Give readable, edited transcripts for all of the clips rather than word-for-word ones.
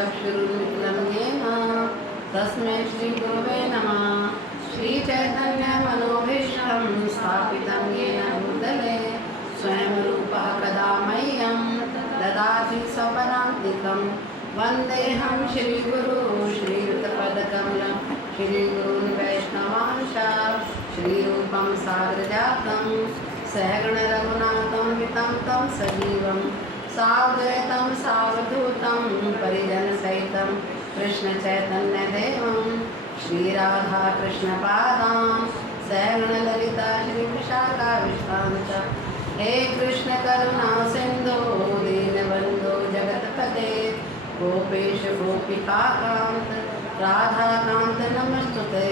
चक्षुरुन्मिलितं येन तस्मै श्रीगुरवे नमः। श्रीचैतन्यमनोभीष्टं स्थापितं येन भूतले स्वयं रूपः कदा मह्यं ददाति स्वपदान्तिकं। वन्देऽहं श्रीगुरु श्रीयुतपदकमलं श्रीगुरून् वैष्णवांश श्रीरूपं साग्रजातं सहगण रघुनाथं वितं तं सजीवं साद्वैतं सावधूतं परिजनसहितं कृष्णचैतन्यदेवं श्रीराधाकृष्णपादान् सहगण ललिता श्रीविशाखाविष्टांश्च। हे कृष्ण करुणा सिन्धो दीनबन्धो जगत्पते गोपेश गोपिकान्त राधाकान्त नमस्तुते।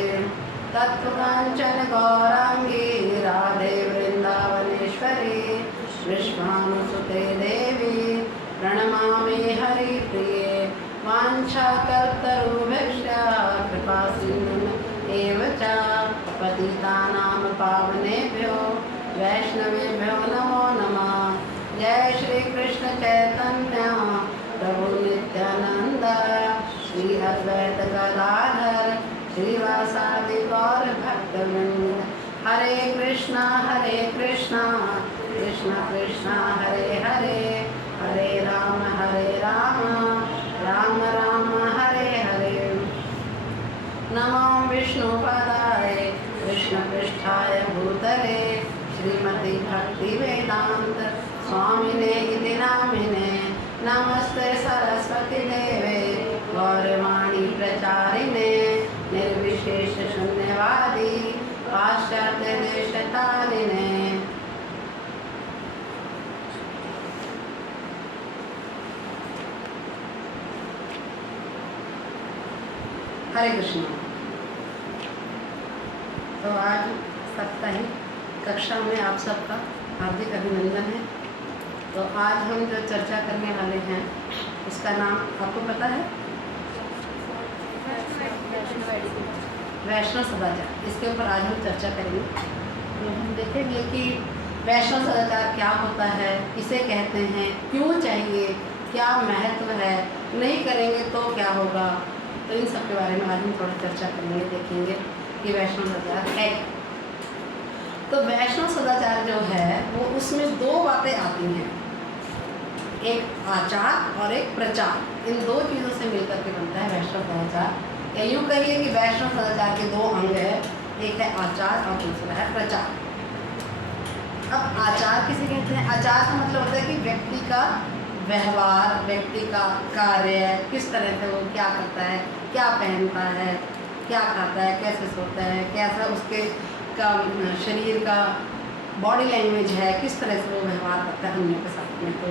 तत्त्वकाञ्चन गौराङ्गी राधे वृन्दावनेश्वरी विश्वानुसुते देवी प्रणमामि हरिप्रिये। वाञ्छाकल्पतरुभ्यश्च कृपासिन्धुभ्य एव च पतितानां पावनेभ्यो वैष्णवेभ्यो नमो नमः। जय श्री कृष्ण चैतन्य प्रभु नित्यानंद श्री अद्वैत गदाधर श्रीवासादि गौर भक्तवृंद। हरे कृष्णा कृष्ण कृष्ण हरे हरे हरे राम राम राम हरे हरे। नमो विष्णुपदाय कृष्णपृष्ठाय भूतले श्रीमती भक्तिवेदांत स्वामिने इति नामिने। नमस्ते सरस्वती देवे गौरवाणी प्रचारिणे निर्विशेष शून्यवादी पाश्चात्य देशतारिणे। हरे कृष्ण। तो आज साप्ताहिक कक्षा में आप सबका हार्दिक अभिनंदन है। तो आज हम जो चर्चा करने वाले हैं उसका नाम आपको पता है? वैष्णव सदाचार। इसके ऊपर आज हम चर्चा करेंगे। तो हम देखेंगे कि वैष्णव सदाचार क्या होता है, किसे कहते हैं, क्यों चाहिए, क्या महत्व है, नहीं करेंगे तो क्या होगा। तो इन सब के बारे में आज हम थोड़ा चर्चा करेंगे, देखेंगे कि वैष्णव सदाचार है। तो वैष्णव सदाचार जो है वो उसमें दो बातें आती हैं, एक आचार और एक प्रचार। इन दो चीज़ों से मिलकर के बनता है वैष्णव सदाचार। या यूँ कहिए कि वैष्णव सदाचार के दो अंग हैं, एक है आचार और दूसरा है प्रचार। अब आचार किसे कहते हैं? आचार का मतलब होता है कि व्यक्ति का व्यवहार, व्यक्ति का कार्य, किस तरह से वो क्या करता है, क्या पहनता है, क्या खाता है, कैसे सोता है, कैसा उसके का शरीर का बॉडी लैंग्वेज है, किस तरह से वो व्यवहार करता है अन्यों के साथ में। तो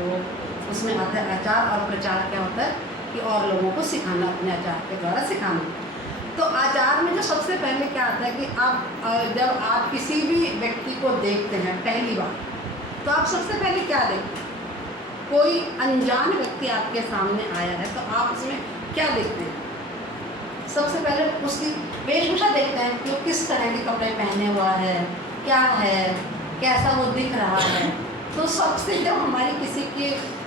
उसमें आता है आचार। और प्रचार क्या होता है कि और लोगों को सिखाना, अपने आचार के द्वारा सिखाना। तो आचार में जो सबसे पहले क्या आता है कि आप जब आप किसी भी व्यक्ति को देखते हैं पहली बार, तो आप सबसे पहले क्या देखते हैं? कोई अनजान व्यक्ति आपके सामने आया है तो आप उसमें क्या देखते हैं? सबसे पहले उसकी वेशभूषा देखते हैं कि वो किस तरह के कपड़े पहने हुआ है, क्या है, कैसा वो दिख रहा है। तो सबसे जब हमारी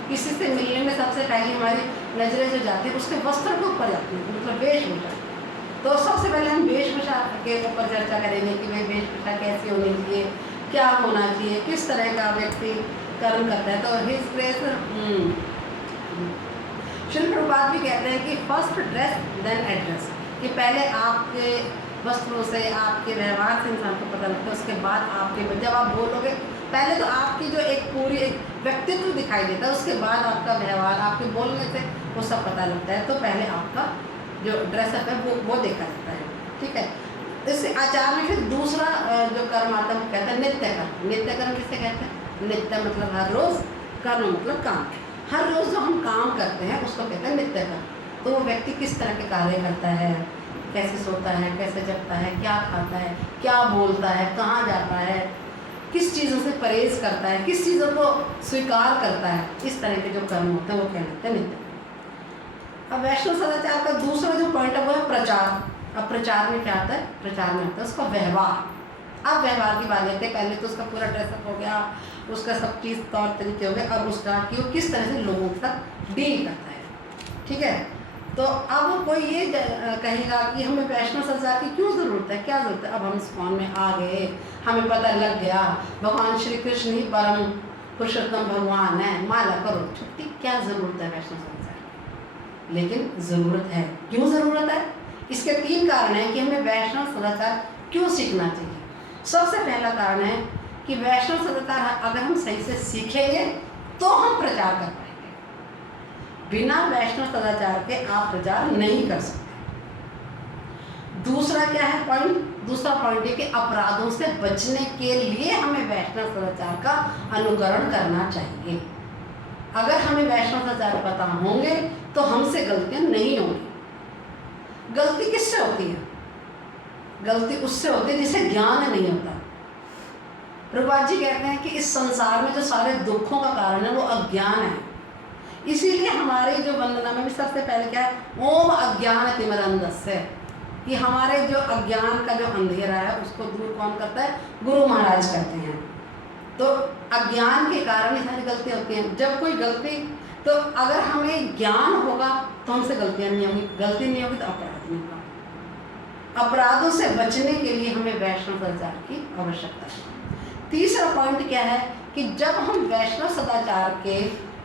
किसी से मिलने में सबसे पहले हमारी नज़रें जो जाती है उसके वस्त्र के ऊपर जाती है, मतलब वेशभूषा। तो सबसे पहले हम वेशभूषा के ऊपर चर्चा करेंगे कि भाई वेशभूषा कैसी होनी चाहिए, क्या होना चाहिए, किस तरह का व्यक्ति कर्म करता है। तो हिज ग्रेस श्री प्रभुपाद भी कहते हैं कि फर्स्ट ड्रेस देन एड्रेस, कि पहले आपके वस्त्रों से, आपके व्यवहार से इंसान को पता लगता है, उसके बाद आपके जब आप बोलोगे पहले तो आपकी जो एक पूरी एक व्यक्तित्व दिखाई देता है, उसके बाद आपका व्यवहार, आपके बोलने से वो सब पता लगता है। तो पहले आपका जो ड्रेसअप है वो देखा जाता है, ठीक है। इस आचार में फिर दूसरा जो कर्म आता है वो कहता है नित्य कर्म। नित्य कर्म किसे कहते हैं? नित्य मतलब हर रोज़, कर्म मतलब काम। हर रोज़ जो हम काम करते हैं उसको कहते हैं नित्य कर्म। तो वो व्यक्ति किस तरह के कार्य करता है, कैसे सोता है, कैसे जगता है, क्या खाता है, क्या बोलता है, कहाँ जाता है, किस चीज़ों से परहेज करता है, किस चीज़ों को स्वीकार करता है, इस तरह के जो कर्म होते हैं वो कहते हैं नित्य। अब वैष्णव सदाचार का दूसरा जो पॉइंट है वो है प्रचार। अब प्रचार में क्या आता है? प्रचार में आता है उसका व्यवहार। अब व्यवहार की बात लेते हैं। पहले तो उसका पूरा ड्रेसअप हो गया, उसका सब चीज़ तौर तरीके हो गए, अब उसका कि वो किस तरह से लोगों के साथ डील करता है, ठीक है। तो अब कोई ये कहेगा कि हमें वैष्णव सदाचार की क्यों ज़रूरत है, क्या ज़रूरत है। अब हम इस्कॉन में आ गए, हमें पता लग गया भगवान श्री कृष्ण ही परम पुरुषोत्तम भगवान है, माला करो छुट्टी, क्या ज़रूरत है वैष्णव सदाचार की। लेकिन ज़रूरत है। क्यों ज़रूरत है? इसके 3 कारण हैं कि हमें वैष्णव सदाचार क्यों सीखना चाहिए। सबसे पहला कारण है कि वैष्णव सदाचार अगर हम सही से सीखेंगे तो हम प्रचार कर पाएंगे। बिना वैष्णव सदाचार के आप प्रचार नहीं कर सकते। दूसरा क्या है पॉइंट? दूसरा पॉइंट है कि अपराधों से बचने के लिए हमें वैष्णव सदाचार का अनुकरण करना चाहिए। अगर हमें वैष्णव सदाचार पता होंगे तो हमसे गलतियां नहीं होंगी। गलती किससे होती है? गलती उससे होती है जिसे ज्ञान नहीं होता। प्रभुपाद जी कहते हैं कि इस संसार में जो सारे दुखों का कारण है वो अज्ञान है। इसीलिए हमारे जो वंदना में भी सबसे पहले क्या है, ओम अज्ञान तिमिरंधस्य, कि हमारे जो अज्ञान का जो अंधेरा है उसको दूर कौन करता है? गुरु महाराज करते हैं। तो अज्ञान के कारण ही सारी गलतियाँ होती हैं। जब कोई गलती, तो अगर हमें ज्ञान होगा तो हमसे गलतियाँ नहीं होंगी, गलती नहीं होगी तो अपराध नहीं होगा। अपराधों से बचने के लिए हमें वैष्णव सदाचार की आवश्यकता है। तीसरा पॉइंट क्या है कि जब हम वैष्णव सदाचार के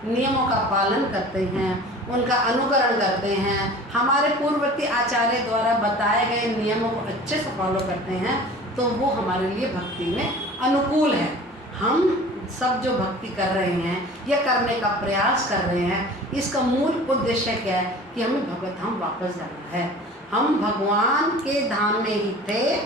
नियमों का पालन करते हैं, उनका अनुकरण करते हैं, हमारे पूर्ववर्ती आचार्य द्वारा बताए गए नियमों को अच्छे से फॉलो करते हैं, तो वो हमारे लिए भक्ति में अनुकूल है। हम सब जो भक्ति कर रहे हैं या करने का प्रयास कर रहे हैं, इसका मूल उद्देश्य क्या है कि हमें भगवत धाम वापस जाना है। हम भगवान के धाम में ही थे,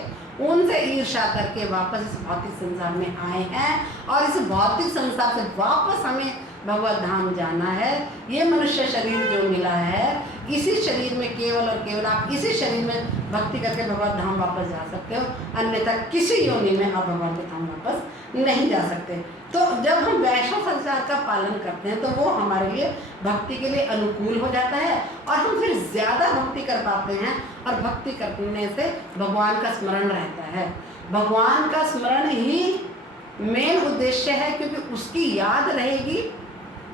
उनसे ईर्ष्या करके वापस इस भौतिक संसार में आए हैं और इस भौतिक संसार से वापस हमें भगवत धाम जाना है। ये मनुष्य शरीर जो मिला है, इसी शरीर में केवल और केवल आप इसी शरीर में भक्ति करके भगवत धाम वापस जा सकते हो, अन्यथा किसी योनि में आप भगवान के धाम वापस नहीं जा सकते। तो जब हम वैष्णव संसार का पालन करते हैं तो वो हमारे लिए भक्ति के लिए अनुकूल हो जाता है और हम फिर ज़्यादा भक्ति कर पाते हैं। और भक्ति करने से भगवान का स्मरण रहता है। भगवान का स्मरण ही मेन उद्देश्य है, क्योंकि उसकी याद रहेगी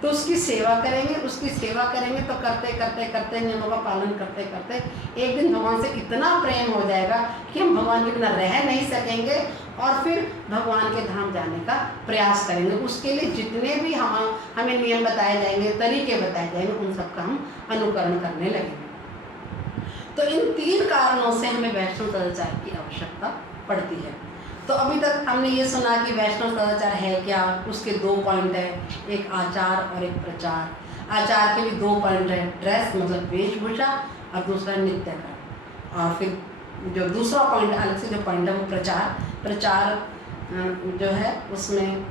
तो उसकी सेवा करेंगे, उसकी सेवा करेंगे तो करते करते करते नियमों का पालन करते करते एक दिन भगवान से इतना प्रेम हो जाएगा कि हम भगवान के बिना रह नहीं सकेंगे और फिर भगवान के धाम जाने का प्रयास करेंगे। उसके लिए जितने भी हमें नियम बताए जाएंगे, तरीके बताए जाएंगे, उन सबका हम अनुकरण करने लगेंगे। तो इन 3 कारणों से हमें वैष्णव सदाचार की आवश्यकता पड़ती है। तो अभी तक हमने ये सुना कि वैष्णव सदाचार है क्या, उसके 2 पॉइंट है, एक आचार और एक प्रचार। आचार के भी 2 पॉइंट है, ड्रेस मतलब वेशभूषा और दूसरा नित्य का। और फिर जो दूसरा पॉइंट अलग से जो पॉइंट है वो प्रचार। प्रचार जो है उसमें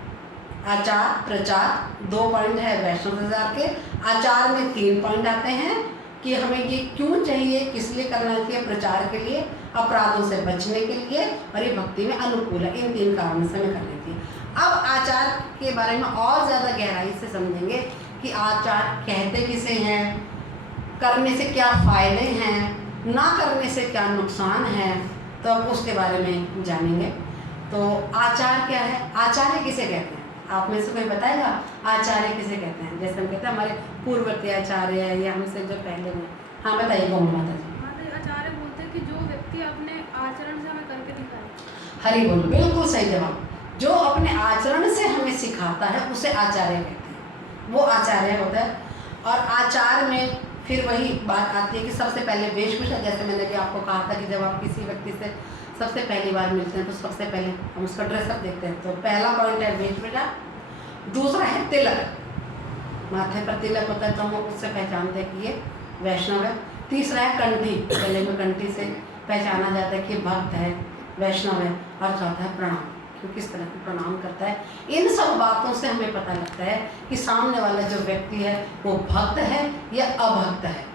आचार प्रचार 2 पॉइंट है वैष्णव सदाचार के। आचार में 3 पॉइंट आते हैं कि हमें ये क्यों चाहिए, किस लिए करना चाहिए, प्रचार के लिए, अपराधों से बचने के लिए और ये भक्ति में अनुकूल है। इन 3 कारणों से हमें करनी चाहिए। अब आचार के बारे में और ज़्यादा गहराई से समझेंगे कि आचार कहते किसे हैं, करने से क्या फ़ायदे हैं, ना करने से क्या नुकसान है, तो अब उसके बारे में जानेंगे। तो आचार क्या है, आचार्य किसे कहते हैं? आप में से कोई बताएगा आचार्य किसे कहते हैं? जैसे हम कहते हैं हमारे पूर्ववर्ती आचार्य या हमसे जो पहले में। हाँ बताइए गौ माता जी। आचार्य बोलते हैं कि जो व्यक्ति अपने आचरण से हमें करके दिखाए। हरि बोल, बिल्कुल सही जवाब। जो अपने आचरण से हमें सिखाता है उसे आचार्य कहते हैं, वो आचार्य होता है। और आचार में फिर वही बात आती है कि सबसे पहले वेशभूषा, जैसे मैंने भी आपको कहा था कि जब आप किसी व्यक्ति से सबसे पहली बार मिलते हैं तो सबसे पहले हम उसका ड्रेसअप देखते हैं। तो पहला पॉइंट है वेशभूषा। दूसरा है तिलक, माथे पर तिलक होता है तो हम उससे पहचानते हैं कि ये वैष्णव है। तीसरा है कंठी, गले में कंठी से पहचाना जाता है कि भक्त है, वैष्णव है। और चौथा है प्रणाम, कि किस तरह से प्रणाम करता है। इन सब बातों से हमें पता लगता है कि सामने वाला जो व्यक्ति है वो भक्त है या अभक्त है।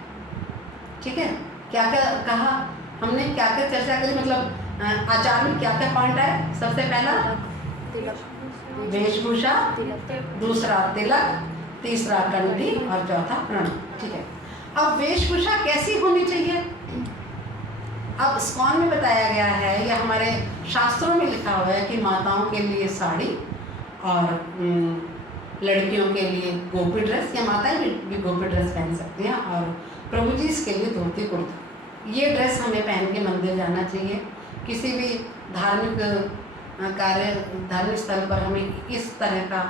ठीक है, क्या क्या कहा हमने, क्या क्या चर्चा करी, मतलब आचार में क्या क्या पॉइंट है? सबसे पहला वेशभूषा, दूसरा तिलक, तीसरा कंठी और चौथा प्रणाम। ठीक है, अब वेशभूषा कैसी होनी चाहिए? अब इस्कॉन में बताया गया है या हमारे शास्त्रों में लिखा हुआ है कि माताओं के लिए साड़ी और लड़कियों के लिए गोपी ड्रेस, या माताएं भी गोपी ड्रेस पहन सकती हैं, और प्रभु जी इसके लिए धोती कुर्ता। ये ड्रेस हमें पहन के मंदिर जाना चाहिए। किसी भी धार्मिक स्थल पर हमें इस तरह का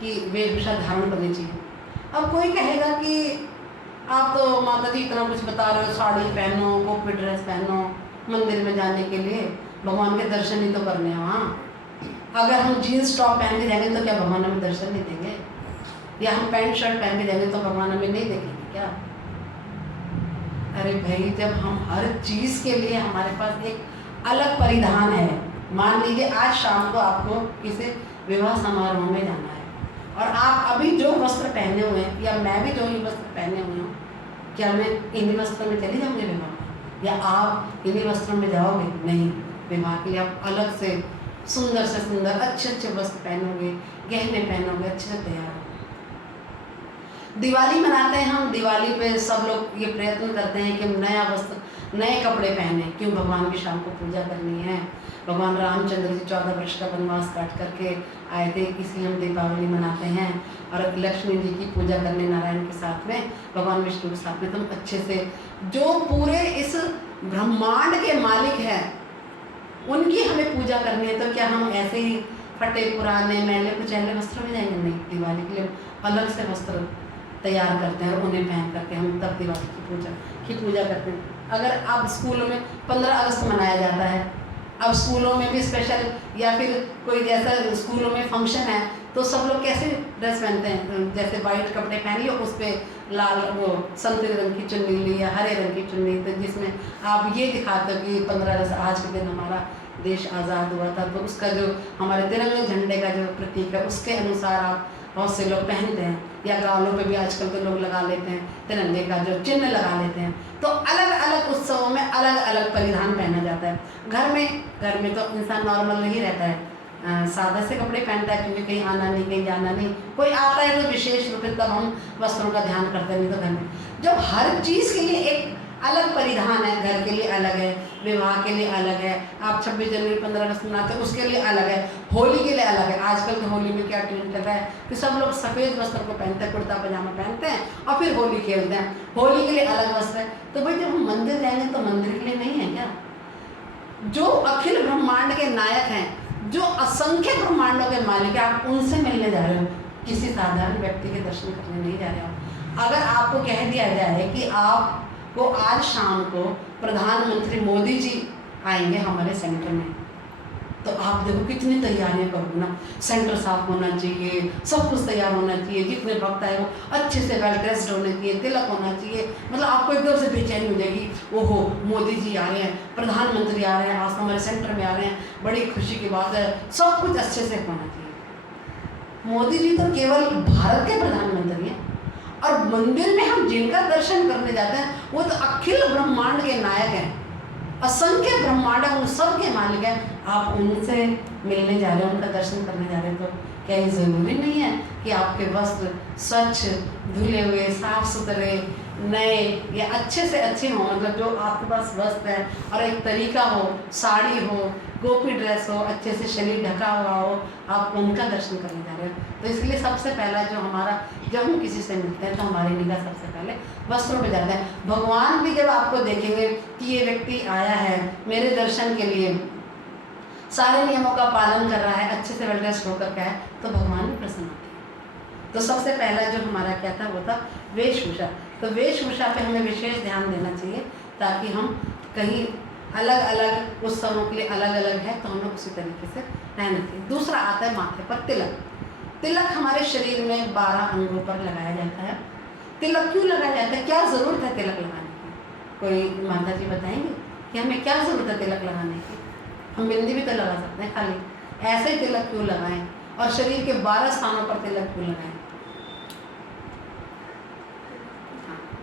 की वेशभूषा धारण करनी चाहिए। अब कोई कहेगा कि आप तो माता जी इतना कुछ बता रहे हो, साड़ी पहनो, गोपी ड्रेस पहनो मंदिर में जाने के लिए, भगवान के दर्शन ही तो करने हैं वहाँ। अगर हम जीन्स टॉप पहन के जाएंगे तो क्या भगवान हमें दर्शन नहीं देंगे? या हम पैंट शर्ट पहन के जाएंगे तो भगवान हमें नहीं देखेंगे क्या? अरे भाई, जब हम हर चीज़ के लिए हमारे पास एक अलग परिधान है। मान लीजिए आज शाम को आपको किसी विवाह समारोह में जाना है, और आप अभी जो वस्त्र पहने हुए हैं, या मैं भी जो ही वस्त्र पहने हुए हूँ, क्या मैं इन्हीं वस्त्रों में चली जाऊँगी विवाह में? या आप इन्हीं वस्त्रों में जाओगे? नहीं, विवाह के लिए आप अलग से सुंदर से सुंदर अच्छे अच्छे वस्त्र पहनोगे, गहने पहनोगे, अच्छे से तैयार होगे। दिवाली मनाते हैं हम, दिवाली पे सब लोग ये प्रयत्न करते हैं कि नया वस्त्र, नए कपड़े पहने। क्यों? भगवान की शाम को पूजा करनी है। भगवान रामचंद्र जी 14 वर्ष का वनवास काट करके आए थे, इसलिए हम दीपावली मनाते हैं। और लक्ष्मी जी की पूजा करने नारायण के साथ में, भगवान विष्णु के साथ में, तुम अच्छे से जो पूरे इस ब्रह्मांड के मालिक हैं उनकी हमें पूजा करनी है। तो क्या हम ऐसे ही फटे पुराने मैले कुचैले वस्त्रों में जाएंगे? नहीं, दिवाली के लिए अलग से वस्त्र तैयार करते हैं और उन्हें पहन करके हम तब दिवाली की पूजा करते हैं। अगर अब स्कूलों में 15 अगस्त मनाया जाता है, अब स्कूलों में भी स्पेशल, या फिर कोई जैसा स्कूलों में फंक्शन है, तो सब लोग कैसे ड्रेस पहनते हैं? जैसे वाइट कपड़े पहन लिए, उस पर लाल वो संतरे रंग की चुन्नी ली या हरे रंग की चुन्नी, तो जिसमें आप ये दिखाते हो कि 15 अगस्त आज के दिन हमारा देश आज़ाद हुआ था, तो उसका जो हमारे तिरंगे झंडे का जो प्रतीक है उसके अनुसार आप बहुत से लोग पहनते हैं। या गालों पे भी आजकल तो लोग लगा लेते हैं तिरंगे का जो चिन्ह लगा लेते हैं। तो अलग अलग उत्सवों में अलग अलग परिधान पहना जाता है। घर में तो इंसान नॉर्मल नहीं रहता है, सादा से कपड़े पहनता है, क्योंकि कहीं आना नहीं, कहीं जाना नहीं। कोई आता है तो विशेष रूप से तब हम वस्त्रों का ध्यान करते हैं। नहीं तो घर में जब हर चीज़ के लिए एक अलग परिधान है, घर के लिए अलग है, विवाह के लिए अलग है, आप 26 जनवरी 15 अगस्त मनाते हैं उसके लिए अलग है, होली के लिए अलग है। आजकल तो होली में क्या ट्रेंड चल रहा है कि सब लोग सफ़ेद वस्त्र को पहनते हैं, कुर्ता पजामा पहनते हैं और फिर होली खेलते हैं। होली के लिए अलग वस्त्र है। तो भाई जब हम मंदिर जाएंगे तो मंदिर के लिए नहीं है क्या? जो अखिल ब्रह्मांड के नायक हैं, जो असंख्य ब्रह्मांडों के मालिक हैं, आप उनसे मिलने जा रहे हो, किसी साधारण व्यक्ति के दर्शन करने नहीं जा रहे हो। अगर आपको कह दिया जाए कि आपको आज शाम को प्रधानमंत्री मोदी जी आएंगे हमारे सेंटर में, तो आप देखो कितनी तैयारियां करोगे ना। सेंटर साफ होना चाहिए, सब कुछ तैयार होना चाहिए, जितने भक्त आए वो अच्छे से वेल ड्रेस्ड होने चाहिए, तिलक होना चाहिए। मतलब आपको एकदम से बेचैनी हो जाएगी, ओहो मोदी जी आ रहे हैं, प्रधानमंत्री आ रहे हैं, आज हमारे सेंटर में आ रहे हैं, बड़ी खुशी की बात है, सब कुछ अच्छे से होना चाहिए। मोदी जी तो केवल भारत के प्रधानमंत्री हैं, और मंदिर में हम जिनका दर्शन करने जाते हैं वो तो अखिल ब्रह्मांड के नायक हैं, असंख्य ब्रह्मांड उन सब के मालिक हैं। आप उनसे मिलने जा रहे हो, उनका दर्शन करने जा रहे हो, तो क्या ये ज़रूरी नहीं है कि आपके वस्त्र स्वच्छ, धुले हुए, साफ सुथरे, नए या अच्छे से अच्छे हों? मतलब जो आपके पास वस्त्र है और एक तरीका हो, साड़ी हो, गोपी ड्रेस हो, अच्छे से शरीर ढका हुआ हो, आप उनका दर्शन करने जा रहे हो। तो इसलिए सबसे पहला जो हमारा, जब हम किसी से मिलते हैं तो हमारी निगाह सबसे पहले वस्त्रों पे जाता है। भगवान भी जब आपको देखेंगे कि ये व्यक्ति आया है मेरे दर्शन के लिए, सारे नियमों का पालन कर रहा है, अच्छे से वेल ड्रेस्ड होकर के आया, तो भगवान भी प्रसन्न होते हैं। तो सबसे पहला जो हमारा क्या था वो था वेशभूषा। तो वेशभूषा पे हमें विशेष ध्यान देना चाहिए, ताकि हम कहीं अलग अलग उत्सवों के लिए अलग अलग है तो हमें उसी तरीके से रहना चाहिए। दूसरा आता है माथे पर तिलक। तिलक हमारे शरीर में 12 अंगों पर लगाया जाता है। तिलक क्यों लगाया जाता है? क्या ज़रूरत है तिलक लगाने की? कोई माता जी बताएंगे कि हमें क्या ज़रूरत है तिलक लगाने की? हम बिंदी भी तो लगा सकते हैं, खाली ऐसे ही तिलक क्यों लगाएं? और शरीर के 12 स्थानों पर तिलक क्यों लगाएं?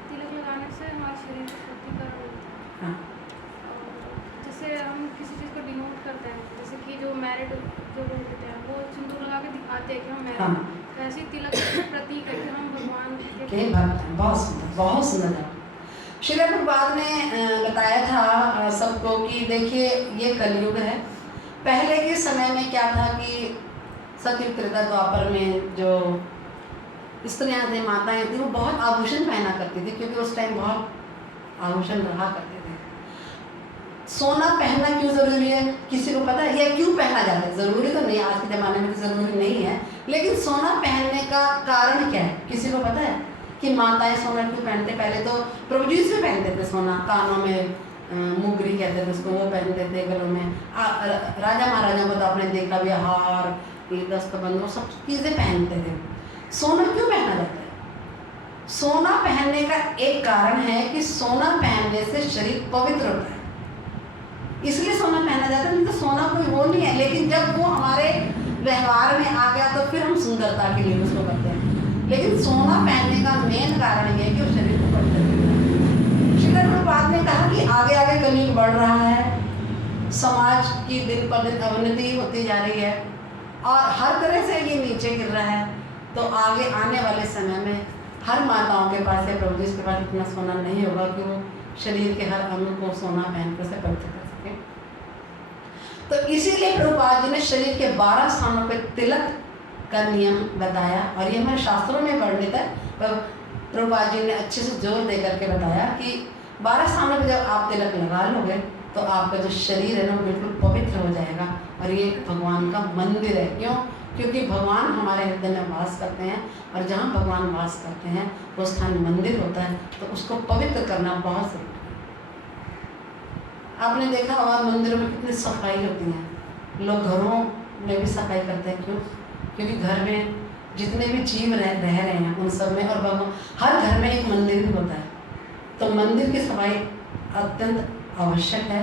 तिलक लगाने से हमारे शरीर की शुद्धिकरण होता है। हाँ, और जैसे हम किसी चीज़ को डिनोट करते हैं, जैसे कि जो मैरिड जो लोग होते हैं वो सिंदूर लगा के दिखाते हैं कि हम मैरिड हैं, तो ऐसे ही तिलक का प्रतीक है कि हम भगवान के भक्त हैं। बहुत सुंदर, बहुत सुंदर। श्रील प्रभुपाद ने बताया था सबको कि देखिए ये कलयुग है। पहले के समय में क्या था कि सतयुग त्रेता द्वापर में जो स्त्रियाँ थी, माताएं थी, वो बहुत आभूषण पहना करती थी, क्योंकि उस टाइम बहुत आभूषण रहा करते थे। सोना पहनना क्यों ज़रूरी है, किसी को पता है? या क्यों पहना जाता है? ज़रूरी तो नहीं, आज के ज़माने में तो ज़रूरी नहीं है, लेकिन सोना पहनने का कारण क्या है, किसी को पता है कि माताएं सोना क्यों पहनते? पहले तो प्रभु जी भी पहनते थे सोना, कानों में मुगरी कहते थे उसको, वो पहनते थे, गलों में। राजा महाराजा को तो आपने देखा भी, हार, दस्तबंद, वो सब चीज़ें पहनते थे। सोना क्यों पहना जाता है? सोना पहनने का एक कारण है कि सोना पहनने से शरीर पवित्र होता है, इसलिए सोना पहना जाता है। नहीं तो सोना कोई वो नहीं है, लेकिन जब वो हमारे व्यवहार में आ गया तो फिर हम सुंदरता के लिए उसको करते हैं। लेकिन सोना पहनने का मेन कारण ये है कि वो शरीर को पवित्र करता है। श्रील प्रभुपाद ने कहा कि आगे आगे कलयुग बढ़ रहा है, समाज की दिन पर दिन अवनति होती जा रही है और हर तरह से ये नीचे गिर रहा है। तो आगे आने वाले समय में हर माताओं के पास या प्रभु जी के पास इतना सोना नहीं होगा कि वो शरीर के हर अंग को सोना पहनकर से पवित्र कर सके। तो इसीलिए प्रभुपाद जी ने शरीर के 12 स्थानों पर तिलक का नियम बताया, और ये हमारे शास्त्रों में वर्णित है। प्रभुपाद जी ने अच्छे से जोर दे करके बताया कि 12 स्थानों पर जब आप तिलक लगा लोगे तो आपका जो शरीर है ना बिल्कुल पवित्र हो जाएगा, और ये भगवान का मंदिर है। क्यों? क्योंकि भगवान हमारे हृदय में वास करते हैं, और जहाँ भगवान वास करते हैं वो स्थान मंदिर होता है, तो उसको पवित्र करना बहुत जरूरी है। आपने देखा होगा मंदिरों में कितनी सफाई होती है, लोग घरों में भी सफाई करते हैं। क्यों? क्योंकि घर में जितने भी जीव रह रहे हैं उन सब में, और भगवान हर घर में एक मंदिर भी होता है, तो मंदिर की सफाई अत्यंत आवश्यक है।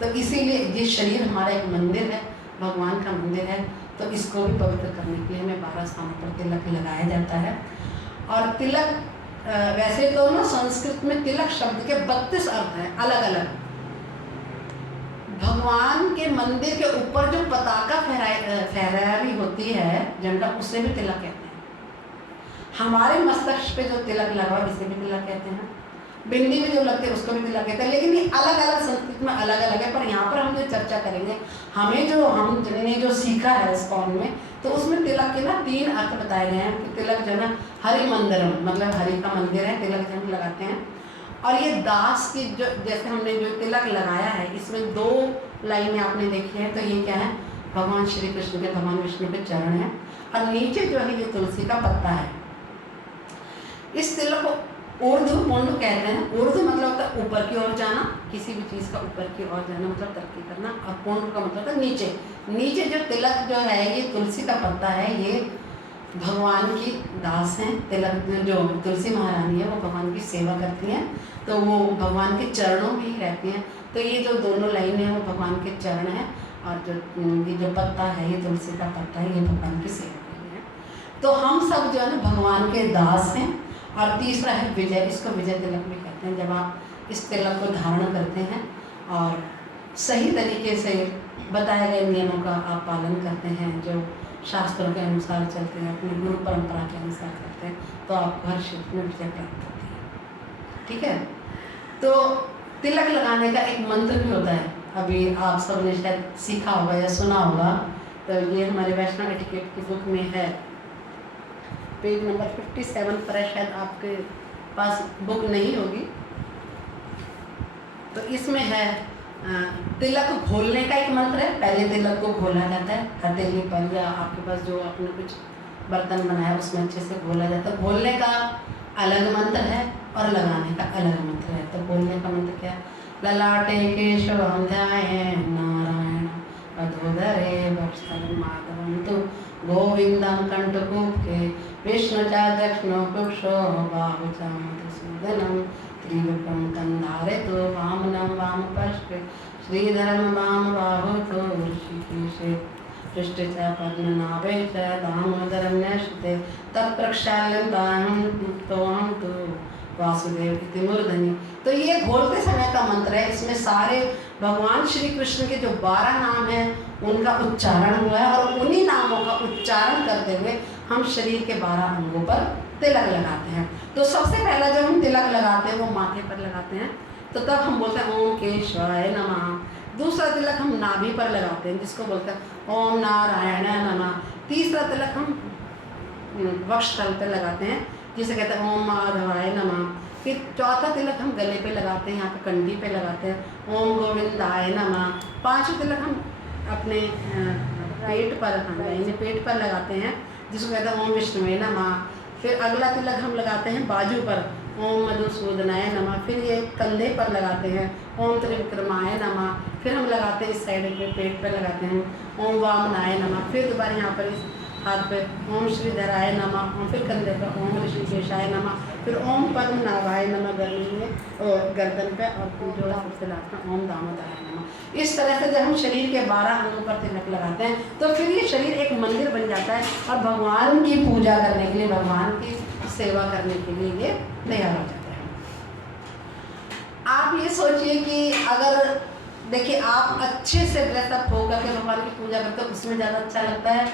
तो इसीलिए ये शरीर हमारा एक मंदिर है, भगवान का मंदिर है, तो इसको भी पवित्र करने के लिए हमें 12 स्थानों पर तिलक लगाया जाता है। और तिलक वैसे तो ना संस्कृत में तिलक शब्द के 32 अर्थ हैं अलग अलग। भगवान के मंदिर के ऊपर जो पताका फहराई होती है झंडा, उसे भी तिलक कहते हैं। हमारे मस्तक पे जो तिलक लगा इसे भी तिलक कहते हैं, बिंदी में जो लगते हैं उसको भी तिलक कहते हैं। लेकिन ये अलग अलग संस्कृत में अलग अलग है। पर यहाँ पर हम जो चर्चा करेंगे, हमने जो सीखा है इस्कॉन में, तो उसमें तिलक के ना 3 अर्थ बताए गए हैं कि तिलक जो है हरि मंदिरम, मतलब हरि का मंदिर है, तिलक जो हम लगाते हैं। और ये दास की जो जैसे हमने जो तिलक लगाया है, इसमें 2 लाइनें आपने देखी है, तो ये क्या है? भगवान श्री कृष्ण के, भगवान विष्णु के चरण है, और नीचे जो है ये तुलसी का पत्ता है। इस तिलक को ऊर्ध्व पुंड कहते हैं। ऊर्ध्व मतलब होता है ऊपर की ओर जाना, किसी भी चीज़ का ऊपर की ओर जाना मतलब तरक्की करना, और पुंड का मतलब है नीचे। नीचे जो तिलक जो है ये तुलसी का पत्ता है, ये भगवान की दास हैं। तिलक जो तुलसी महारानी है वो भगवान की सेवा करती हैं, तो वो भगवान के चरणों में ही रहती हैं। तो ये जो दोनों लाइन है वो भगवान के चरण हैं, और ये जो पत्ता है ये तुलसी का पत्ता है, ये भगवान की सेवा के लिए है। तो हम सब जो है ना भगवान के दास हैं। और तीसरा है विजय, इसको विजय तिलक भी कहते हैं। जब आप इस तिलक को धारण करते हैं और सही तरीके से बताए गए नियमों का आप पालन करते हैं, जो शास्त्रों के अनुसार चलते हैं, अपनी गुरु परंपरा के अनुसार करते हैं, तो आपको हर क्षेत्र में विजय प्राप्त होती है। ठीक है? तो तिलक लगाने का एक मंत्र भी होता है, अभी आप सब ने शायद सीखा होगा या सुना होगा। तो ये हमारे वैष्णव एटिकेट की बुक में है, पेज नंबर 57 पर है, शायद आपके पास बुक नहीं होगी। तो इसमें है तिलक घोलने का एक मंत्र है। पहले तिलक को घोला जाता है हथेली पर, या आपके पास जो आपने कुछ बर्तन बनाया उसमें अच्छे से घोला जाता है। घोलने का अलग मंत्र है और लगाने का अलग मंत्र है। तो घोलने का मंत्र क्या है? ललाटे केशवं ध्यायेन् नारायण अधोदरे वत्सलं माधवं तु गोविंदं कंठकूपे विष्णु च दक्षिणो कुक्षो बाहु च मधुसूदनं त्रिविक्रम कंधारे तो वामनं वामपार्श्वे श्रीधरं वामबाहु तो ऋषिकेशे पृष्ठे च पद्मनाभे च दामोदरं न्यस्ते तत्प्रक्षाल्यं तोहं तु वासुदेव इति मूर्धनि। तो ये घोलते समय का मंत्र है। इसमें सारे भगवान श्री कृष्ण के जो 12 नाम हैं उनका उच्चारण हुआ है, और उन्हीं नामों का उच्चारण करते हुए हम शरीर के 12 अंगों पर तिलक लगाते हैं। तो सबसे पहला जब हम तिलक लगाते हैं वो माथे पर लगाते हैं, तो तब हम बोलते हैं ओम केशवाय नमः। दूसरा तिलक हम नाभि पर लगाते हैं, जिसको बोलते हैं ओम नारायण नमः। तीसरा तिलक हम वक्षस्थल पे लगाते हैं, जिसे कहते हैं ओम माधवाय नमः। फिर चौथा तिलक हम गले पे लगाते हैं, यहाँ पे कंठी पे लगाते हैं, ओम गोविंदाय नमः। पांचवा तिलक हम अपने पेट पर, दाहिने पेट पर लगाते हैं, जिसको कहते हैं ओम विष्णुवे नमः। फिर अगला तिलक हम लगाते हैं बाजू पर, ओम मधुसूदनाय नमः। फिर ये कंधे पर लगाते हैं, ओम त्रिविक्रमाय नमः। फिर हम लगाते हैं इस साइड पे, पेट पर लगाते हैं, ओम वामनाय नमः। फिर दोबारा यहाँ पर इस हाथ पे ओम श्रीधराय नमः। फिर कंधे पर ओम ऋषिकेशाय नमः। फिर ओम पद्मनाभाय नमः गर्दन में और गर्दन पे, और जो सबसे लास्ट में ओम दामोदराय नमः। इस तरह से जब हम शरीर के 12 अंगों पर तिलक लगाते हैं तो फिर ये शरीर एक मंदिर बन जाता है और भगवान की पूजा करने के लिए, भगवान की सेवा करने के लिए ये तैयार हो जाता है। आप ये सोचिए कि अगर देखिए आप अच्छे से ड्रेसअप होकर के भगवान की पूजा करते हो, उसमें ज़्यादा अच्छा लगता है,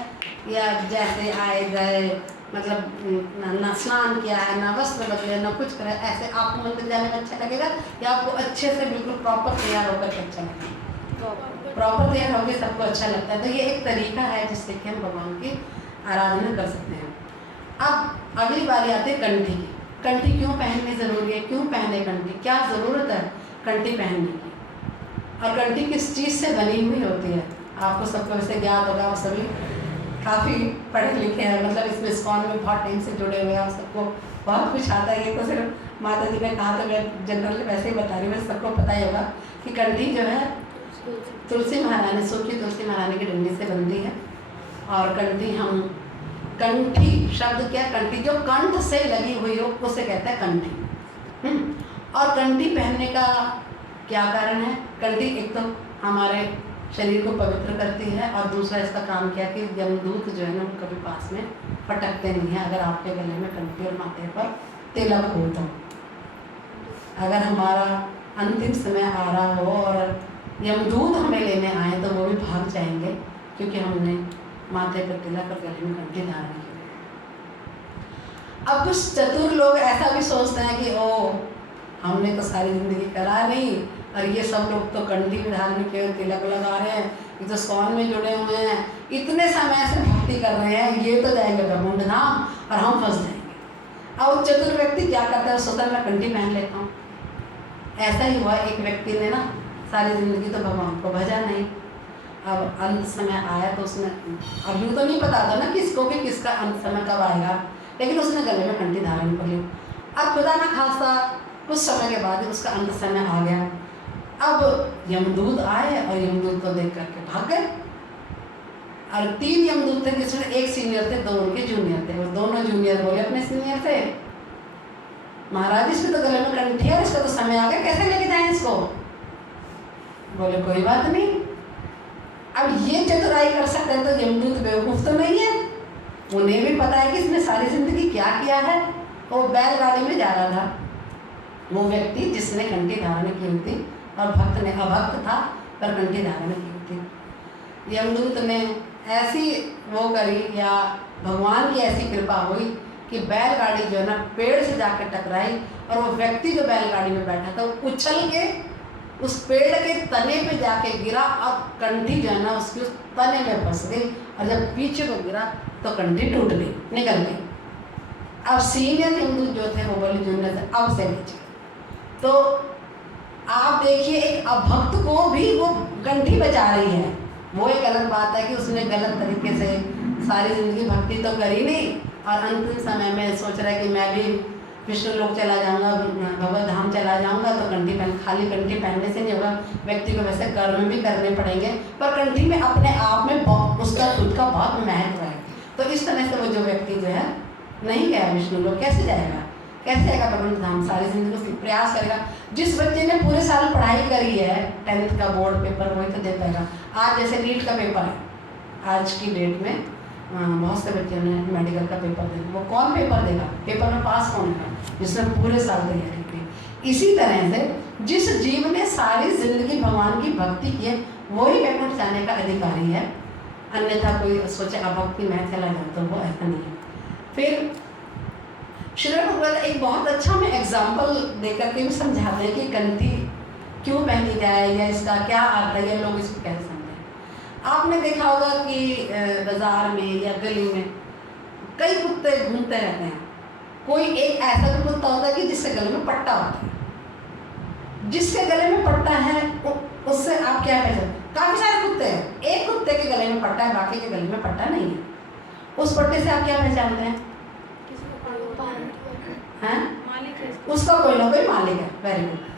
या जैसे आए गए, मतलब ना स्नान किया है, ना वस्त्र बदले, ना कुछ करे, ऐसे आपको मंदिर जाने में अच्छा लगेगा, या आपको अच्छे से बिल्कुल प्रॉपर तैयार होकर के अच्छा लगेगा? प्रॉपर तैयार होकर सबको अच्छा लगता है। तो ये एक तरीका है जिससे कि हम भगवान की आराधना कर सकते हैं। अब अगली बारी आती है कंठी की। कंठी क्यों पहननी ज़रूरी है, क्यों पहने कंठी, क्या ज़रूरत है कंठी पहनने की, और कंठी किस चीज़ से बनी हुई होती है? आपको सबको वैसे ज्ञात होगा, वो सभी काफ़ी पढ़े लिखे हैं, मतलब इसमें इस्कॉन में बहुत टाइम से जुड़े हुए हैं, आप सबको बहुत कुछ आता है। ये तो सिर्फ माता जी ने कहा, तो मैं जनरली वैसे ही बता रही हूँ, सबको पता ही होगा कि कंठी जो है तुलसी महारानी, सूखी तुलसी महारानी की डंडी से बनती है। और कंठी हम, कंठी शब्द क्या, कंठी जो कंठ से लगी हुई हो उसे कहते हैं कंठी। और कंठी पहनने का क्या कारण है? कंठी एक तो हमारे शरीर को पवित्र करती है, और दूसरा इसका काम क्या कि यमदूत जो है ना वो कभी पास में पटकते नहीं है। अगर आपके गले में कंठी और माथे पर तिलक हो तो, अगर हमारा अंतिम समय आ रहा हो और यमदूत हमें लेने आए तो वो भी भाग जाएंगे, क्योंकि हमने माथे पर तिलक और गले में कंठी धारण की। अब कुछ चतुर लोग ऐसा भी सोचते हैं कि ओ हमने तो सारी जिंदगी करा नहीं, और ये सब लोग तो कंठी भी धारण किए, तिलक लगा रहे हैं, ये तो स्कॉन में जुड़े हुए हैं, इतने समय से भक्ति कर रहे हैं, ये तो जाएंगे ब्रह्मांड धाम और हम फंस जाएंगे। अब चतुर व्यक्ति क्या करता है, सोचता है मैं कंठी पहन लेता हूँ। ऐसा ही हुआ, एक व्यक्ति ने ना सारी जिंदगी तो भगवान को भजा नहीं, अब अंत समय आया तो उसने, अभी तो नहीं पता था ना किसको कि किसका अंत समय कब आएगा, लेकिन उसने गले में कंठी धारण कर ली। अब खुदा ना खासा कुछ समय के बाद उसका अंत समय आ गया। अब यमदूत आए और यमदूत को देख करके भाग गए, और 3 यमदूत थे, जिसमें एक सीनियर थे, 2 उनके जूनियर थे। वो दोनों जूनियर बोले अपने सीनियर से, महाराज इसके तो गले में कंठी है, इसका तो समय आ गया, कैसे लेके जाएं इसको? बोले कोई बात नहीं। अब ये चतुराई कर सकते हैं तो यमदूत बेवकूफ़ तो नहीं है, उन्हें भी पता है कि इसने सारी जिंदगी क्या किया है। वो बैलगाड़ी में जा रहा था, वो व्यक्ति जिसने कंठी धारण की हुई थी, और भक्त ने, अभक्त था पर कंठी धारण की हुई थी। यमदूत ने ऐसी वो करी, या भगवान की ऐसी कृपा हुई कि बैलगाड़ी जो है ना पेड़ से जाकर टकराई, और वो व्यक्ति जो बैलगाड़ी में बैठा था वो उछल के उस पेड़ के तने पे जाके गिरा, और कंठी जो है ना उसकी उस तने में फंस गई, और जब पीछे को गिरा तो कंठी टूट गई, निकल गई। अब सीनियर यमदूत जो थे वो बोले जूनियर से अब से नीचे। तो आप देखिए, एक अभक्त को भी वो कंठी बचा रही है। वो एक अलग बात है कि उसने गलत तरीके से सारी जिंदगी भक्ति तो करी नहीं, और अंतिम समय में सोच रहा है कि मैं भी विष्णु लोक चला जाऊंगा, भगवत धाम चला जाऊंगा, तो कंठी पहन, खाली कंठी पहनने से नहीं होगा, व्यक्ति को वैसे कर्म भी करने पड़ेंगे, पर कंठी में अपने आप में उसका खुद का बहुत महत्व है। तो इस तरह से वो जो व्यक्ति जो है नहीं गया विष्णु लोक, कैसे जाएगा, कैसे आएगा भगवत धाम? सारी जिंदगी उसकी प्रयास करेगा। जिस बच्चे ने पूरे साल पढ़ाई करी है, 10th का बोर्ड पेपर वही तो दे पाएगा। आज जैसे नीट का पेपर है, आज की डेट में बहुत से बच्चों ने मेडिकल का पेपर देना, वो कौन पेपर देगा? पेपर में पास कौन होगा? जिसने पूरे साल तैयारी की। इसी तरह से जिस जीव ने सारी जिंदगी भगवान की भक्ति की है, वही वैकुंठ जाने का अधिकारी है, अन्यथा कोई सोचे अभक्ति में चला जाए तो वो ऐसा नहीं है। फिर श्री भगवान एक बहुत अच्छा हमें एग्जाम्पल देकर के भी समझाते हैं कि कंठी क्यों पहनी जाए, या इसका क्या अर्थ है, या लोग इसको कैसे समझें। आपने देखा होगा कि बाजार में या गली में कई कुत्ते घूमते रहते हैं। कोई एक ऐसा भी कुत्ता होता है कि जिसके गले में पट्टा होता है। जिसके गले में पट्टा है उससे आप क्या पहचान, काफी सारे कुत्ते हैं, एक कुत्ते के गले में पट्टा है, बाकी के गले में पट्टा नहीं है। उस पट्टे से आप क्या पहचानते हैं? उसका कोई ना कोई मालिक है। Very good.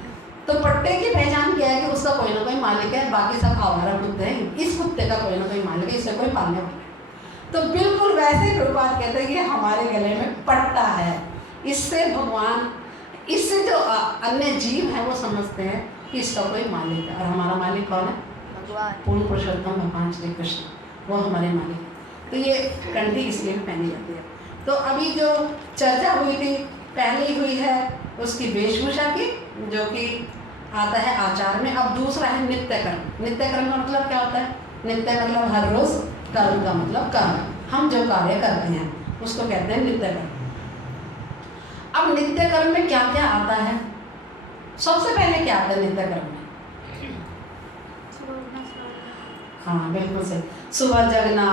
तो पट्टे की पहचान क्या है कि उसका कोई ना कोई मालिक है, बाकी सब आवारा कुत्ते हैं। इस कुत्ते का कोई ना कोई मालिक है, इसे कोई पालने वाला है। तो बिल्कुल वैसे ही प्रभुपाद कहते हैं कि हमारे गले में पट्टा है। इससे भगवान, इससे जो अन्य जीव हैं वो समझते हैं कि इसका कोई मालिक है। और हमारा मालिक कौन है? भगवान, पूर्ण पुरुषोत्तम भगवान श्री कृष्ण, वो हमारे मालिक है। तो ये कंठी इसलिए पहनी जाती है। तो अभी जो चर्चा हुई थी, पहली हुई है उसकी वेशभूषा की, जो कि आता है आचार में। अब दूसरा है नित्य कर्म। नित्य कर्म का मतलब क्या होता है? नित्य मतलब हर रोज, कर्म का मतलब कर्म, हम जो कार्य करते हैं उसको कहते हैं नित्य कर्म। अब नित्य कर्म में क्या क्या आता है? सबसे पहले क्या आता है नित्य कर्म में? हाँ बिल्कुल सही, सुबह जगना।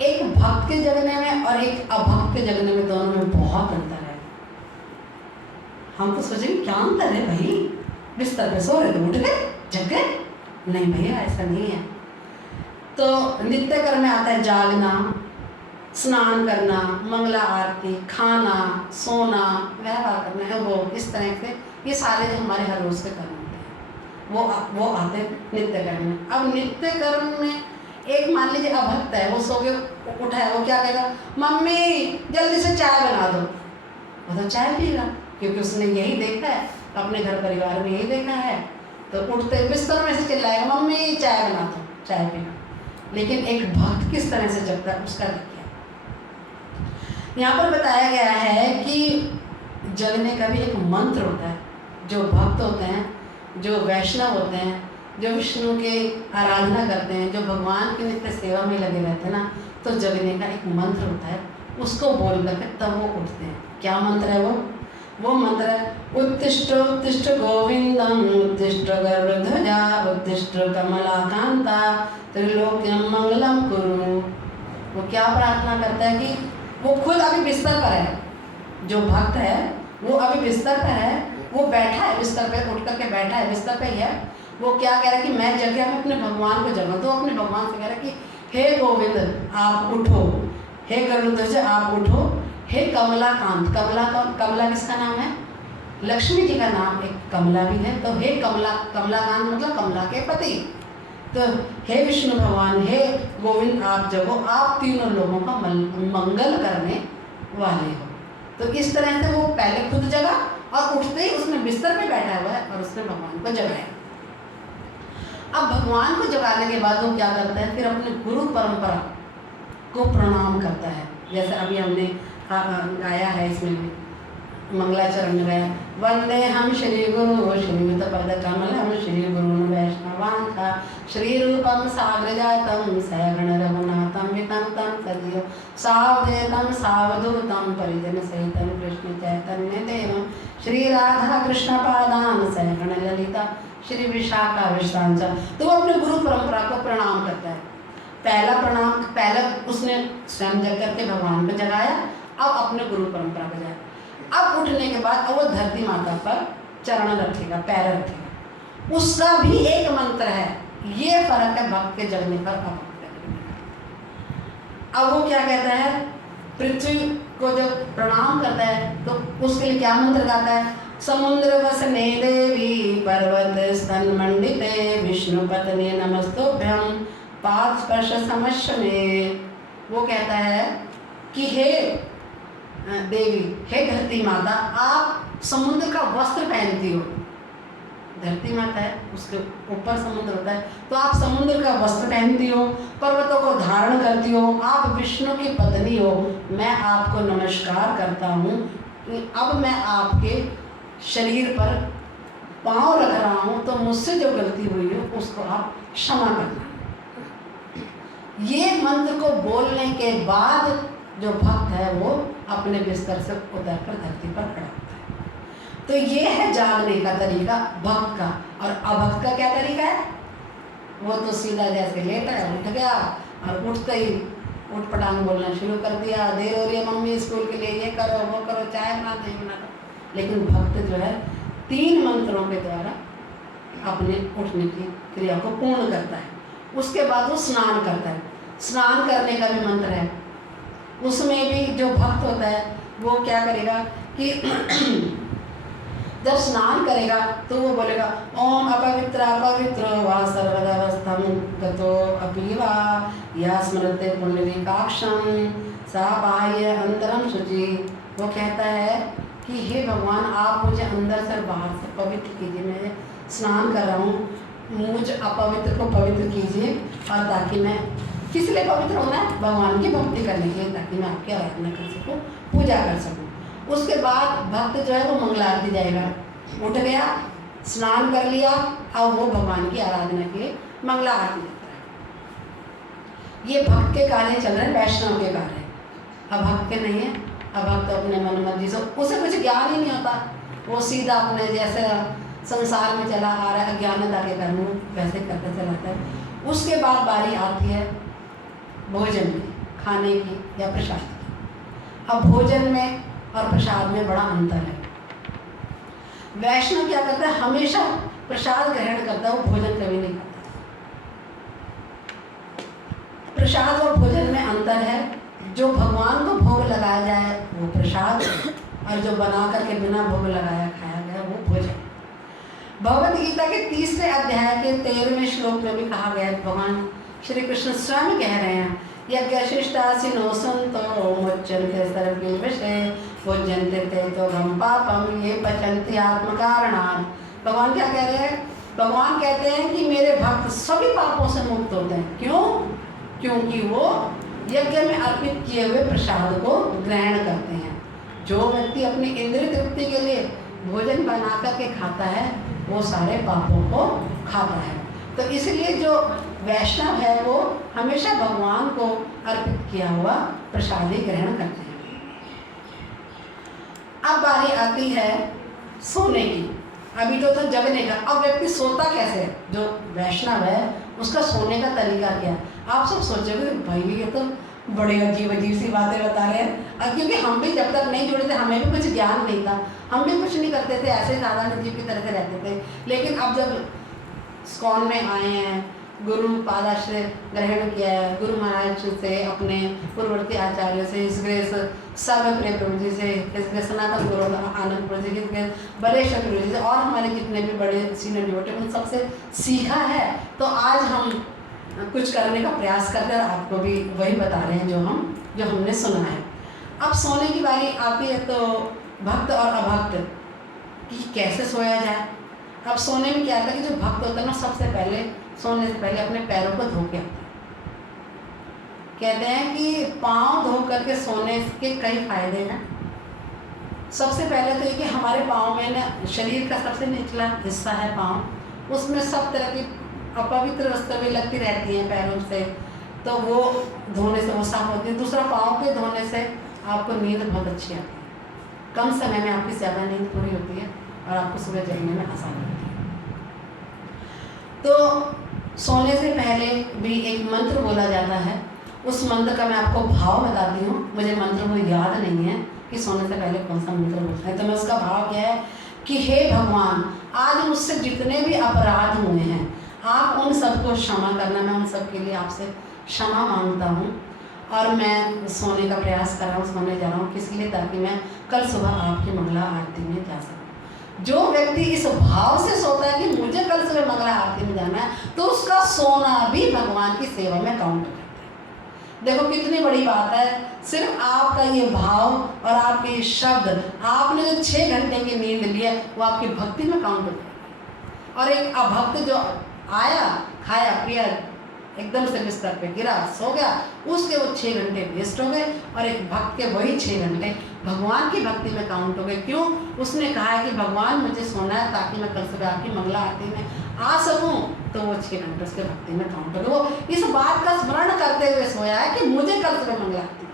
एक भक्त के जगने में और एक अभक्त के जगने में, दोनों में बहुत अंतर है। हम तो सोचेंगे क्या अंतर है भाई, बिस्तर पे सो रहे तो उठ गए, जग गए। नहीं भैया, ऐसा नहीं है। तो नित्य कर्म में आता है जागना, स्नान करना, मंगला आरती, खाना, सोना, व्यवहार करना है, वो इस तरह से ये सारे जो हमारे हर रोज के कर्म होते हैं वो आते हैं नित्य कर्म में। अब नित्य कर्म में एक मान लीजिए अभक्त है, वो सो के उठा है, वो क्या कहेगा? मम्मी जल्दी से चाय बना दो। वो तो चाय पिएगा, क्योंकि उसने यही देखा है, अपने घर परिवार में यही देखा है। तो उठते बिस्तर में से चिल्लाएगा मम्मी चाय बना दो, चाय पीना। लेकिन एक भक्त किस तरह से जगता है उसका देखिए। यहाँ पर बताया गया है कि जगने का भी एक मंत्र होता है। जो भक्त होते हैं, जो वैष्णव होते हैं, जो विष्णु के आराधना करते हैं, जो भगवान की नित्य सेवा में लगे रहते हैं ना, तो जगने का एक मंत्र होता है, उसको बोल करके तब वो उठते हैं। क्या मंत्र है वो मंत्र है उत्तिष्ठ उत्तिष्ठ गोविंदम उत्तिष्ठ गरुड़ध्वजा उत्तिष्ठ कमलाकांता त्रिलोक्यम मंगलम कुरु। वो क्या प्रार्थना करता है कि वो खुद अभी बिस्तर पर है, जो भक्त है वो अभी बिस्तर पर है, वो बैठा है बिस्तर पे, उठ करके बैठा है बिस्तर पे ही है। वो क्या कह रहा है कि मैं जग गया, मैं अपने भगवान को जगा। तो अपने भगवान से कह रहा है कि हे गोविंद आप उठो, हे गरुड़ध्वज आप उठो, हे कमलाकांत। कमला किसका नाम है? लक्ष्मी जी का नाम एक कमला भी है। तो हे कमलाकांत मतलब कमला के पति। तो हे विष्णु भगवान, हे गोविंद आप जगो, आप तीनों लोगों का मंगल करने वाले हो। तो इस तरह से वो पहले खुद जगा और उठते ही उसने बिस्तर पे बैठा हुआ है और उसने भगवान को जगाया। अब भगवान को जगाने के बाद वो क्या करता है? फिर अपने गुरु परंपरा को प्रणाम करता है। जैसे अभी हमने गाया है, इसमें मंगलाचरण में गाया, वंदे हम श्री गुरु श्रीयुत पद कमलम श्री गुरु वैष्णवांका श्री रूपम साग्रजातम सगण रघुनाथम वितंतम सजीव सावधेतम सावधूतम परिजन सहितम कृष्ण चैतन्य देवम श्री राधा कृष्ण पादान सगण ललिता श्री विशाखा विश्रांचा। तो वो अपने गुरु परंपरा को प्रणाम करता है। पहला उसने स्वयं जग करके भगवान को जगाया, अब अपने गुरु परंपरा को जगाया। अब उठने के बाद अब वो धरती माता पर चरण रखेगा, पैर रखेगा। उसका भी एक मंत्र है। ये फर्क है भक्त के जगने पर अभक्त के जगने पर। अब वो क्या कहता है? पृथ्वी को जब प्रणाम करता है तो उसके लिए क्या मंत्र गाता है? समुद्र वसने देवी पर्वत स्तन मंडिते विष्णु पत्नी नमस्तोभ्यम पाद स्पर्श समश्य में। वो कहता है कि हे देवी, हे धरती माता, आप समुद्र का वस्त्र पहनती हो। धरती माता है, उसके ऊपर समुद्र होता है, तो आप समुद्र का वस्त्र पहनती हो, पर्वतों को धारण करती हो, आप विष्णु की पत्नी हो। मैं आपको नमस्कार करता हूँ। अब मैं आपके शरीर पर पाँव रख रहा हूँ, तो मुझसे जो गलती हुई है उसको आप क्षमा करना। ये मंत्र को बोलने के बाद जो भक्त है वो अपने बिस्तर से उतरकर धरती पर खड़ा होता है। तो ये है जागने का तरीका भक्त का। और अभक्त का क्या तरीका है? वो तो सीधा जैसे लेटा है उठ गया और उठते ही उठ पटांग बोलना शुरू कर दिया, देर हो रही है मम्मी स्कूल के लिए, ये करो वो करो, चाय बना दो, ये बना दो। लेकिन भक्त जो है 3 मंत्रों के द्वारा अपने उठने की क्रिया को पूर्ण करता है। उसके बाद वो स्नान करता है। स्नान करने का भी मंत्र है। उसमें भी जो भक्त होता है वो क्या करेगा कि जब स्नान करेगा तो वो बोलेगा ओम अपवित्र अपवित्र वा सर्वदावस्थम गतो अपीवा या स्मृते पुंडरीकाक्षम सा बाह्य अंतरम शुचि। वो कहता है कि हे भगवान, आप मुझे अंदर से बाहर से पवित्र कीजिए। मैं स्नान कर रहा हूँ, मुझ अपवित्र को पवित्र कीजिए, और ताकि मैं किस लिए पवित्र होना है? भगवान की भक्ति करने के लिए, ताकि मैं आपकी आराधना कर सकूँ, पूजा कर सकूँ। उसके बाद भक्त जो है वो मंगल आरती जाएगा। उठ गया, स्नान कर लिया, अब वो भगवान की आराधना के लिए मंगला आरती देता है। ये भक्त के कार्य चल रहे हैं, वैष्णव के कार्य। अभक्त के नहीं है। अभक्त अपने मन मर्जी से, उसे कुछ ज्ञान ही नहीं होता, वो सीधा अपने जैसे संसार में चला आ रहा है, अज्ञानता के कारण वैसे करते चलाता है। उसके बाद बारी आती है भोजन की, खाने की या प्रसाद की। अब भोजन में और प्रसाद में बड़ा अंतर है। वैष्णव क्या करता है? हमेशा प्रसाद ग्रहण करता है, वो भोजन कभी नहीं खाता। प्रसाद और भोजन में अंतर है। जो भगवान को भोग लगाया जाए वो प्रसाद, और जो बना करके बिना भोग लगाया खाया गया वो भोजन। भगवद गीता के 3रे अध्याय के 13वें श्लोक में भी कहा गया है, भगवान श्री कृष्ण स्वयं कह रहे हैं यज्ञशिष्टासि नो संतो मुच्यन्ते सर्वकिल विषये पूज्यन्ते ते तो गम पापम ये पचन्ति आत्मकारणात्। भगवान क्या कह रहे हैं? भगवान कहते हैं कि मेरे भक्त सभी पापों से मुक्त होते हैं। क्यों? क्योंकि वो यज्ञ में अर्पित किए हुए प्रसाद को ग्रहण करते हैं। जो व्यक्ति अपनी इंद्रिय तृप्ति के लिए भोजन बना करके खाता है वो सारे पापों को खाता है। तो इसलिए जो वैष्णव है वो हमेशा भगवान को अर्पित किया हुआ प्रसाद ही ग्रहण करते हैं। अब बारी आती है सोने की। अभी तो जगने का, अब व्यक्ति सोता कैसे? जो वैष्णव है उसका सोने का तरीका क्या है? आप सब सोचोगे भाई ये तो बड़े अजीब अजीब सी बातें बता रहे हैं। अब क्योंकि हम भी जब तक नहीं जुड़े थे हमें भी कुछ ज्ञान नहीं था, हम भी कुछ नहीं करते थे, ऐसे साधारण जीव की तरह से रहते थे। लेकिन अब जब स्कॉन में आए हैं, गुरु पादाश्रय ग्रहण किया है, गुरु महाराज से, अपने पूर्ववर्ती आचार्यों से, इस ग्रेस सर्वप्रिय प्रभु जी से, इस सनातन गुरु आनंद प्रभु जी के, बड़े शत्रु जी से, और हमारे जितने भी बड़े सीनियर डिवोटी उन सबसे सीखा है। तो आज हम कुछ करने का प्रयास करते हैं, आपको भी वही बता रहे हैं जो हमने सुना है। अब सोने की बारी आती है तो भक्त और अभक्त कि कैसे सोया जाए। अब सोने में क्या होता है कि जो भक्त होता है ना, सबसे पहले सोने से पहले अपने पैरों को धो के आता है। कहते हैं कि पाँव धो करके सोने के कई फायदे हैं। सबसे पहले तो ये कि हमारे पाँव में ना, शरीर का सबसे निचला हिस्सा है पाँव, उसमें सब तरह की अपवित्र वस्तुएं भी लगती रहती हैं पैरों से, तो वो धोने से वो साफ होती है। दूसरा, पाँव के धोने से आपको नींद बहुत अच्छी आती है, कम समय में आपकी ज़्यादा नींद पूरी होती है और आपको सुबह जगने में आसानी होती है। तो सोने से पहले भी एक मंत्र बोला जाता है। उस मंत्र का मैं आपको भाव बताती हूँ, मुझे मंत्र वो याद नहीं है कि सोने से पहले कौन सा मंत्र बोलता है। तो मैं उसका भाव क्या है कि हे भगवान, आज मुझसे जितने भी अपराध हुए हैं आप उन सबको क्षमा करना। मैं उन सब के लिए आपसे क्षमा मांगता हूँ और मैं सोने का प्रयास कर रहा हूँ, सोने जा रहा हूँ। किस लिए? ताकि मैं कल सुबह आपकी मंगला आरती में जा सकूँ। जो व्यक्ति इस भाव से सोता है कि मुझे कल सुबह मंगला आरती में जाना है, तो उसका सोना भी भगवान की सेवा में काउंट करता है। देखो कितनी बड़ी बात है। सिर्फ आपका ये भाव और आपके ये शब्द, आपने जो 6 घंटे की नींद ली है वो आपकी भक्ति में काउंट होता है। और एक अभक्त जो आया, खाया पिया, एकदम से बिस्तर पे गिरा, सो गया, उसके वो 6 घंटे वेस्ट हो गए। और एक भक्त के वही 6 घंटे भगवान की भक्ति में काउंट हो गए। क्यों? उसने कहा है कि भगवान मुझे सोना है ताकि मैं कल सुबह आपकी मंगला आरती में आ सकूं, तो वो 6 घंटे उसके भक्ति में काउंट हो गए। वो इस बात का स्मरण करते हुए सोया है कि मुझे कल सुबह मंगला आरती।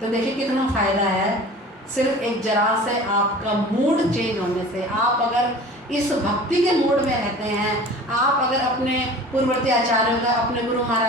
तो देखिए कितना फायदा है। सिर्फ एक जरा से आपका मूड चेंज होने से, आप अगर इस भक्ति के मूड में रहते हैं। आप अगर अपने पूर्ववर्ती आचार्यों का, अपने गुरु महाराज